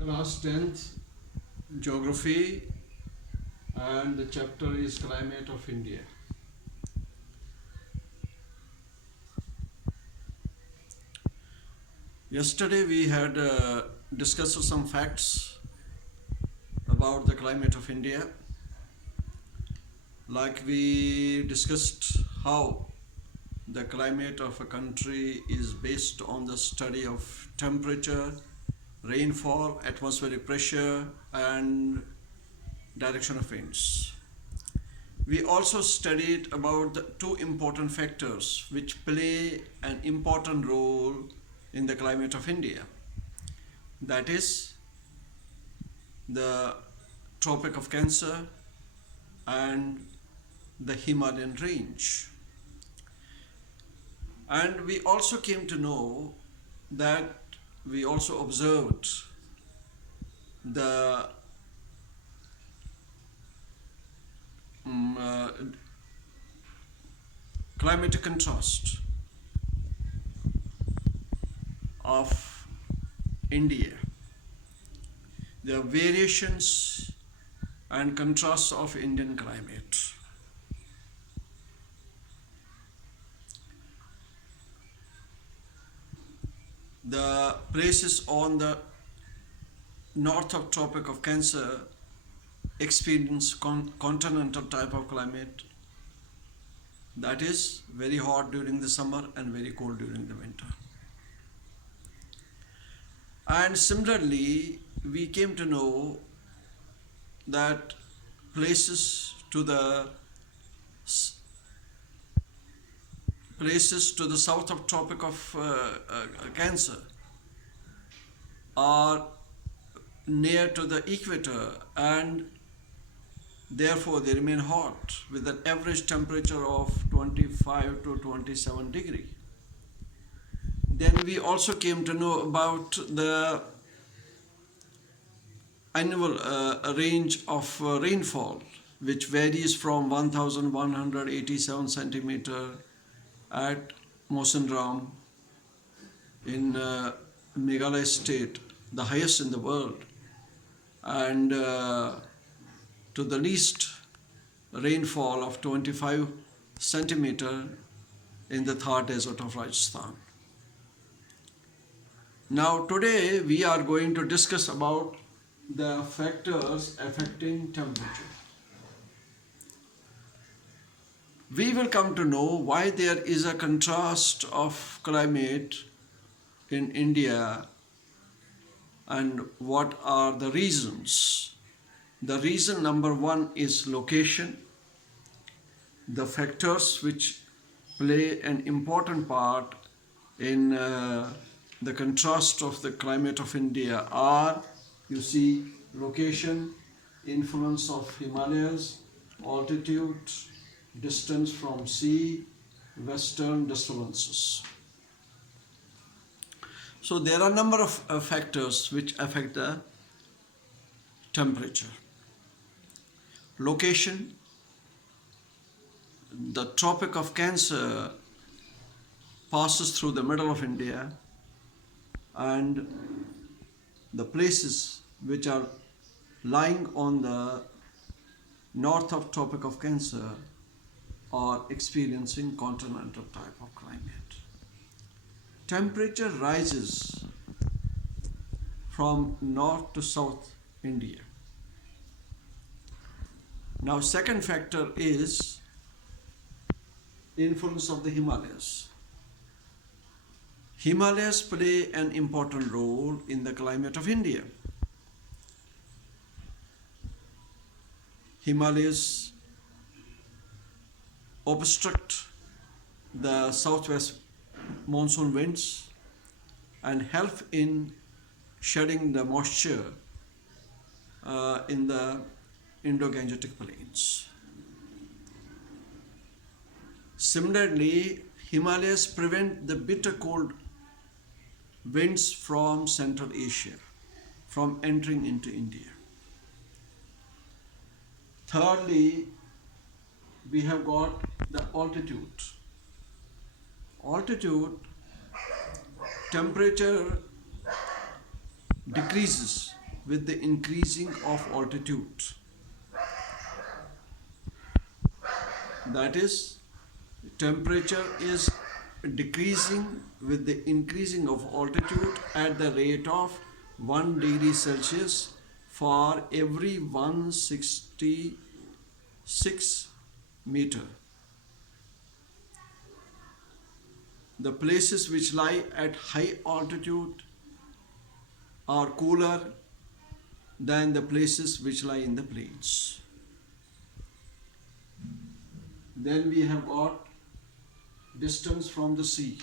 Class 10th Geography, and the chapter is Climate of India. Yesterday we had discussed some facts about the climate of India. Like we discussed how the climate of a country is based on the study of temperature, rainfall, atmospheric pressure, and direction of winds. We also studied about the two important factors which play an important role in the climate of India. That is the Tropic of Cancer and the Himalayan range. And we also came to know that we also observed the climatic contrast of India. There are variations and contrasts of Indian climate. The places on the north of Tropic of Cancer experience continental type of climate, that is very hot during the summer and very cold during the winter. And similarly, we came to know that places to the south of Tropic of Cancer are near to the equator, and therefore they remain hot with an average temperature of 25 to 27 degree. Then we also came to know about the annual range of rainfall, which varies from 1187 centimeter at Mawsynram in Meghalaya state, the highest in the world, and to the least rainfall of 25 centimeter in the Thar Desert of Rajasthan. Now today we are going to discuss about the factors affecting temperature. We will come to know why there is a contrast of climate in India and what are the reasons. The reason number one is location. The factors which play an important part in the contrast of the climate of India are, you see, location, influence of Himalayas, altitude, distance from sea, western disturbances. So there are a number of factors which affect the temperature. Location, the Tropic of Cancer passes through the middle of India, and the places which are lying on the north of Tropic of Cancer are experiencing continental type of climate. Temperature rises from north to south India. Now, second factor is influence of the Himalayas. Himalayas play an important role in the climate of India. Himalayas obstruct the southwest monsoon winds and help in shedding the moisture in the Indo-Gangetic plains. Similarly, Himalayas prevent the bitter cold winds from Central Asia from entering into India. Thirdly, we have got the altitude. Temperature decreases with the increasing of altitude. That is, temperature is decreasing with the increasing of altitude at the rate of 1 degree Celsius for every 166 meter. The places which lie at high altitude are cooler than the places which lie in the plains. Then we have got distance from the sea.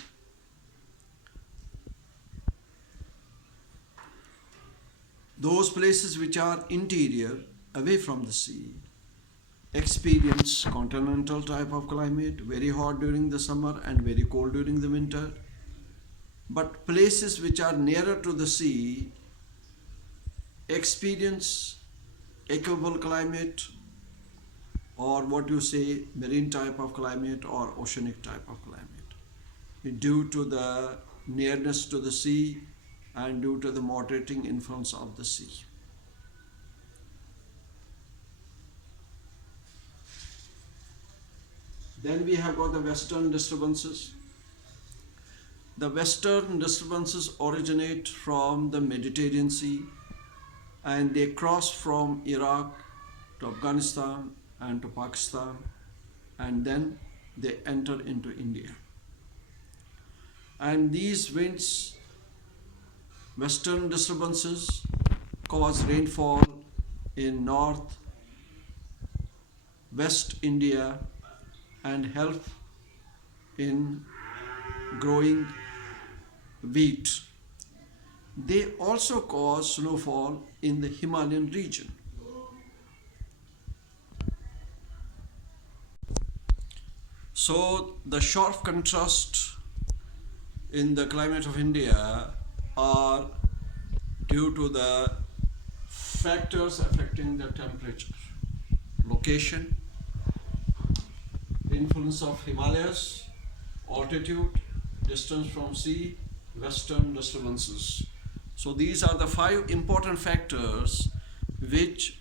Those places which are interior, away from the sea, experience continental type of climate, very hot during the summer and very cold during the winter. But places which are nearer to the sea experience equable climate, or what you say, marine type of climate or oceanic type of climate, due to the nearness to the sea and due to the moderating influence of the sea. Then we have got the western disturbances. The western disturbances originate from the Mediterranean Sea and they cross from Iraq to Afghanistan and to Pakistan, and then they enter into India. And these winds, western disturbances, cause rainfall in north, west India and help in growing wheat. They also cause snowfall in the Himalayan region. So the sharp contrast in the climate of India are due to the factors affecting the temperature, location, influence of Himalayas, altitude, distance from sea, western disturbances. So these are the 5 important factors which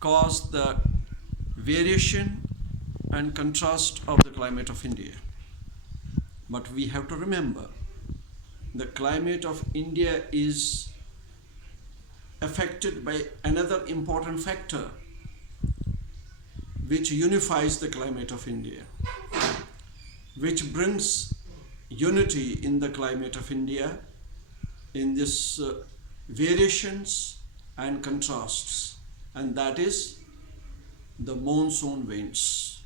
cause the variation and contrast of the climate of India. But we have to remember, the climate of India is affected by another important factor which unifies the climate of India, which brings unity in the climate of India in this variations and contrasts, and that is the monsoon winds.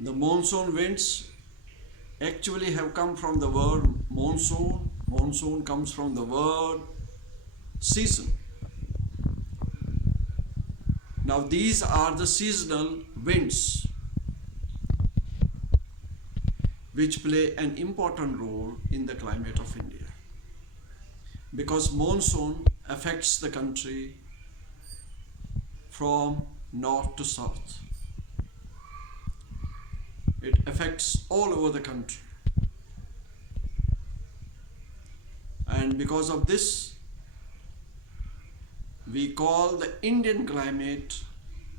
The monsoon winds actually have come from the word monsoon. Monsoon comes from the word season. Now these are the seasonal winds which play an important role in the climate of India, because monsoon affects the country from north to south. It affects all over the country. And because of this, we call the Indian climate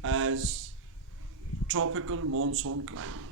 as tropical monsoon climate.